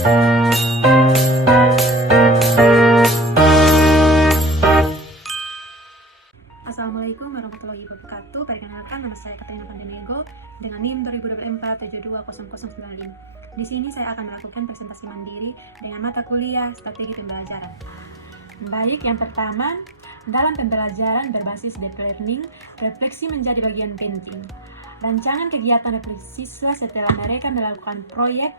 Assalamualaikum warahmatullahi wabarakatuh. Perkenalkan, nama saya Katrina Pandenego dengan NIM 2024720095. Di sini saya akan melakukan presentasi mandiri dengan mata kuliah strategi pembelajaran. Baik, yang pertama, dalam pembelajaran berbasis deep learning, refleksi menjadi bagian penting. Rancangan kegiatan refleksi siswa setelah mereka melakukan proyek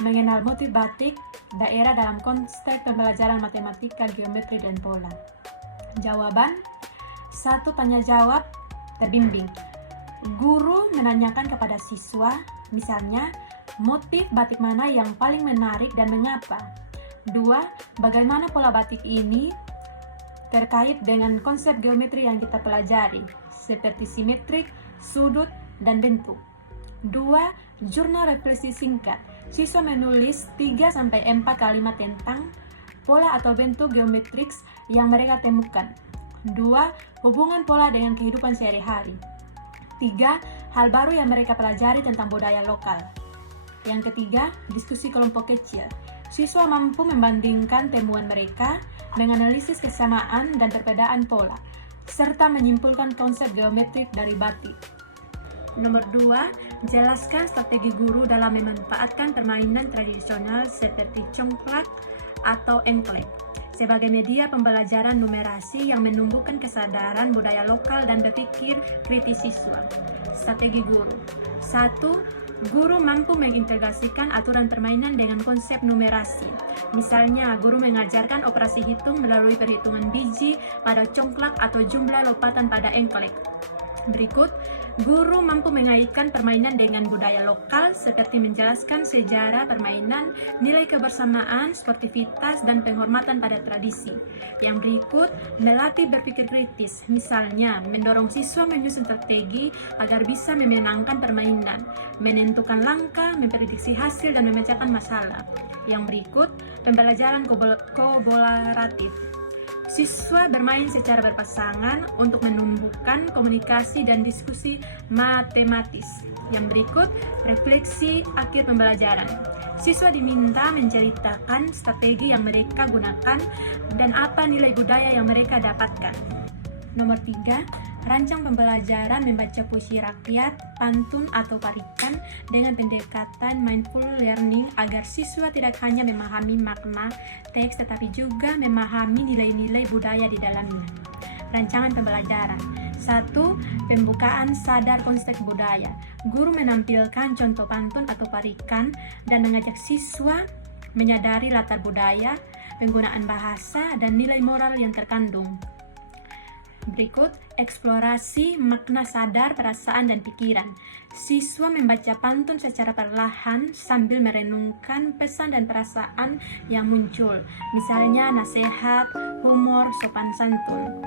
mengenal motif batik daerah dalam konteks pembelajaran matematika, geometri, dan pola. Jawaban: 1. Tanya jawab terbimbing. Guru menanyakan kepada siswa, misalnya, motif batik mana yang paling menarik dan mengapa? 2. Bagaimana pola batik ini terkait dengan konsep geometri yang kita pelajari, seperti simetrik, sudut, dan bentuk. 2. Jurnal refleksi singkat. Siswa menulis 3-4 kalimat tentang pola atau bentuk geometrik yang mereka temukan. 2. Hubungan pola dengan kehidupan sehari-hari. 3. Hal baru yang mereka pelajari tentang budaya lokal. Yang ketiga, diskusi kelompok kecil. Siswa mampu membandingkan temuan mereka, menganalisis kesamaan dan perbedaan pola, serta menyimpulkan konsep geometrik dari batik. Nomor 2, jelaskan strategi guru dalam memanfaatkan permainan tradisional seperti congklak atau engklek sebagai media pembelajaran numerasi yang menumbuhkan kesadaran budaya lokal dan berpikir kritis siswa. Strategi guru. 1. Guru mampu mengintegrasikan aturan permainan dengan konsep numerasi. Misalnya, guru mengajarkan operasi hitung melalui perhitungan biji pada congklak atau jumlah lopatan pada engklek. Berikut, guru mampu mengaitkan permainan dengan budaya lokal seperti menjelaskan sejarah permainan, nilai kebersamaan, sportivitas, dan penghormatan pada tradisi. Yang berikut, melatih berpikir kritis, misalnya mendorong siswa menyusun strategi agar bisa memenangkan permainan, menentukan langkah, memprediksi hasil, dan memecahkan masalah. Yang berikut, pembelajaran kolaboratif. Siswa bermain secara berpasangan untuk menumbuhkan komunikasi dan diskusi matematis. Yang berikut, refleksi akhir pembelajaran. Siswa diminta menceritakan strategi yang mereka gunakan dan apa nilai budaya yang mereka dapatkan. Nomor 3, rancang pembelajaran membaca puisi rakyat, pantun, atau parikan dengan pendekatan mindful learning agar siswa tidak hanya memahami makna teks tetapi juga memahami nilai-nilai budaya di dalamnya. Rancangan pembelajaran. 1. Pembukaan sadar konsep budaya. Guru menampilkan contoh pantun atau parikan dan mengajak siswa menyadari latar budaya, penggunaan bahasa, dan nilai moral yang terkandung. Berikut, eksplorasi makna sadar, perasaan, dan pikiran. Siswa membaca pantun secara perlahan sambil merenungkan pesan dan perasaan yang muncul, misalnya nasihat, humor, sopan santun.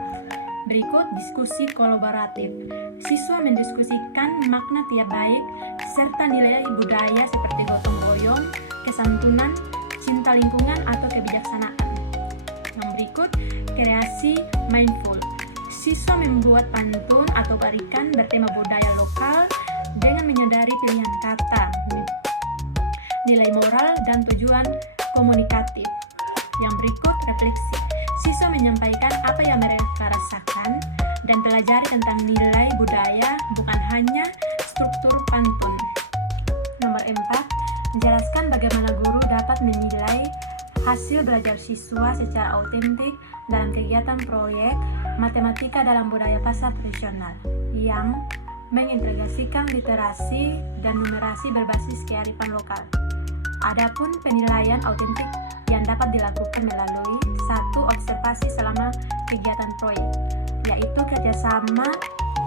Berikut, diskusi kolaboratif. Siswa mendiskusikan makna tiap bait serta nilai budaya seperti gotong royong, kesantunan, cinta lingkungan, atau kebijaksanaan. Yang berikut, kreasi mindful. Siswa membuat pantun atau parikan bertema budaya lokal dengan menyadari pilihan kata, nilai moral, dan tujuan komunikatif. Yang berikut, refleksi. Siswa menyampaikan apa yang mereka rasakan dan pelajari tentang nilai budaya, bukan hanya struktur pantun. Nomor 4, jelaskan bagaimana guru dapat menilai hasil belajar siswa secara autentik dalam kegiatan proyek matematika dalam budaya pasar tradisional yang mengintegrasikan literasi dan numerasi berbasis kearifan lokal. Adapun penilaian autentik yang dapat dilakukan melalui 1. Observasi selama kegiatan proyek, yaitu kerjasama,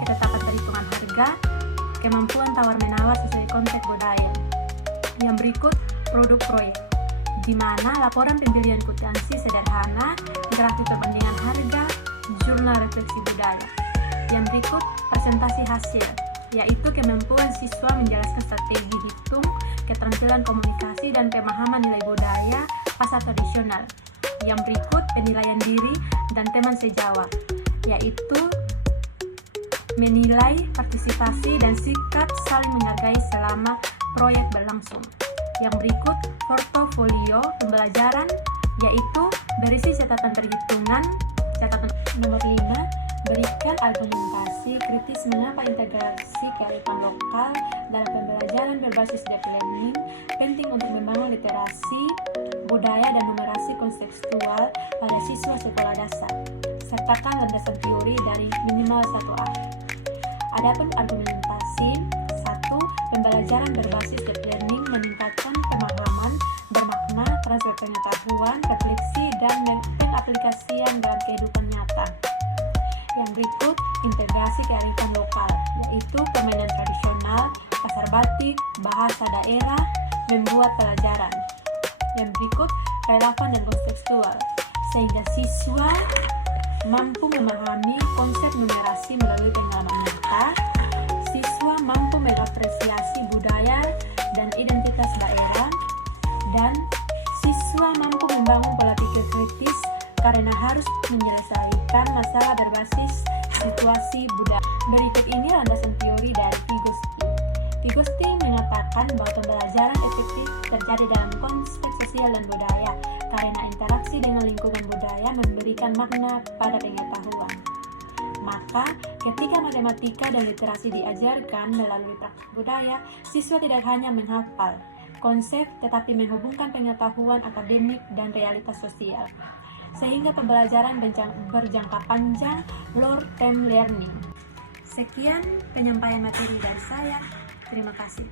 ketetapan perhitungan harga, kemampuan tawar-menawar sesuai konsep budaya. Yang berikut, produk proyek, di mana laporan pembelian kwitansi sederhana, grafik perbandingan harga, jurnal refleksi budaya. Yang berikut, presentasi hasil, yaitu kemampuan siswa menjelaskan strategi hitung, keterampilan komunikasi, dan pemahaman nilai budaya pasar tradisional. Yang berikut, penilaian diri dan teman sejawat, yaitu menilai partisipasi dan sikap saling menghargai selama proyek berlangsung. Yang berikut portofolio pembelajaran, yaitu berisi catatan perhitungan. Catatan nomor 5, berikan argumentasi kritis mengapa integrasi kearifan lokal dalam pembelajaran berbasis deep learning penting untuk membangun literasi, budaya, dan numerasi kontekstual pada siswa sekolah dasar. Sertakan landasan teori dari minimal 1A. Adapun argumentasi, 1. Pembelajaran berbasis deep learning meningkatkan pemahaman, bermakna, transfer pengetahuan, refleksi, dan pengaplikasian dalam kehidupan nyata. Yang berikut integrasi kearifan lokal, yaitu permainan tradisional, pasar batik, bahasa daerah, membuat pelajaran. Yang berikut relevan dan kontekstual, sehingga siswa mampu memahami konsep numerasi melalui pengalaman nyata. Siswa mampu mengapresiasi budaya dan identitas daerah, dan siswa mampu membangun pola pikir kritis karena harus menyelesaikan masalah berbasis situasi budaya. Berikut ini landasan teori dari Vygotsky. Vygotsky mengatakan bahwa pembelajaran efektif terjadi dalam konteks sosial dan budaya karena interaksi dengan lingkungan budaya memberikan makna pada pengetahuan. Maka, ketika matematika dan literasi diajarkan melalui praktik budaya, siswa tidak hanya menghafal konsep tetapi menghubungkan pengetahuan akademik dan realitas sosial, sehingga pembelajaran berjangka panjang, long-term learning. Sekian penyampaian materi dari saya. Terima kasih.